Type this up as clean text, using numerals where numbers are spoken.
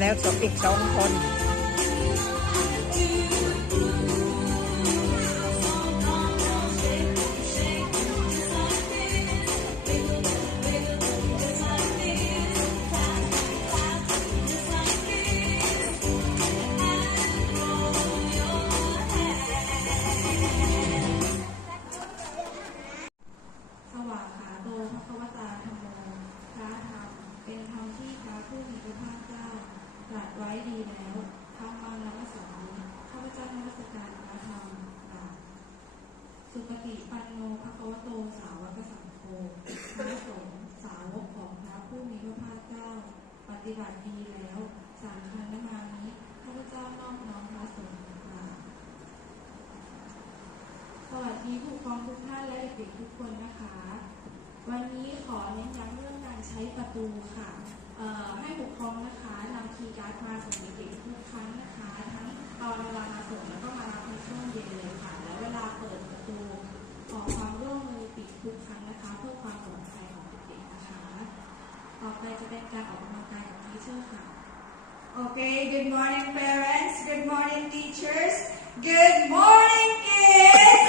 แล้วอีก2 คน สวากขาโตภควตาธัมโมพระธรรมเป็นธรรมที่พระผู้มีพระภาคเจ้าตรัสไว้ดีแล้วธรรมังนัมสสามิข้าพเจ้านมัสการพระธรรมสุปฏิปันโนภควโตสาวกสังโฆพระสงฆ์สาวกของพระผู้มีพระภาคเจ้าปฏิบัติดีแล้วสังฆานามามิข้าพเจ้านอบน้อมพระสงฆ์สวัสดีผู้ปกครองทุกท่านและเด็กๆทุกคนนะคะ วันนี้ขอเน้นย้ำเรื่องการใช้ประตูค่ะให้ผู้ปกครองนะคะนำคีย์การ์ดมาส่งเด็กๆทุกครั้งนะคะทั้งตอนเวลามาส่งแล้วก็มารับในช่วงเย็นเลยค่ะและเวลาเปิดประตูขอความร่วมมือปิดทุกครั้งนะคะเพื่อความปลอดภัยของเด็กๆนะคะต่อไปจะเป็นการออกกำลังกายกับทีเชอร์ค่ะ Okay, good morning parents, good morning teachers, good morning kids!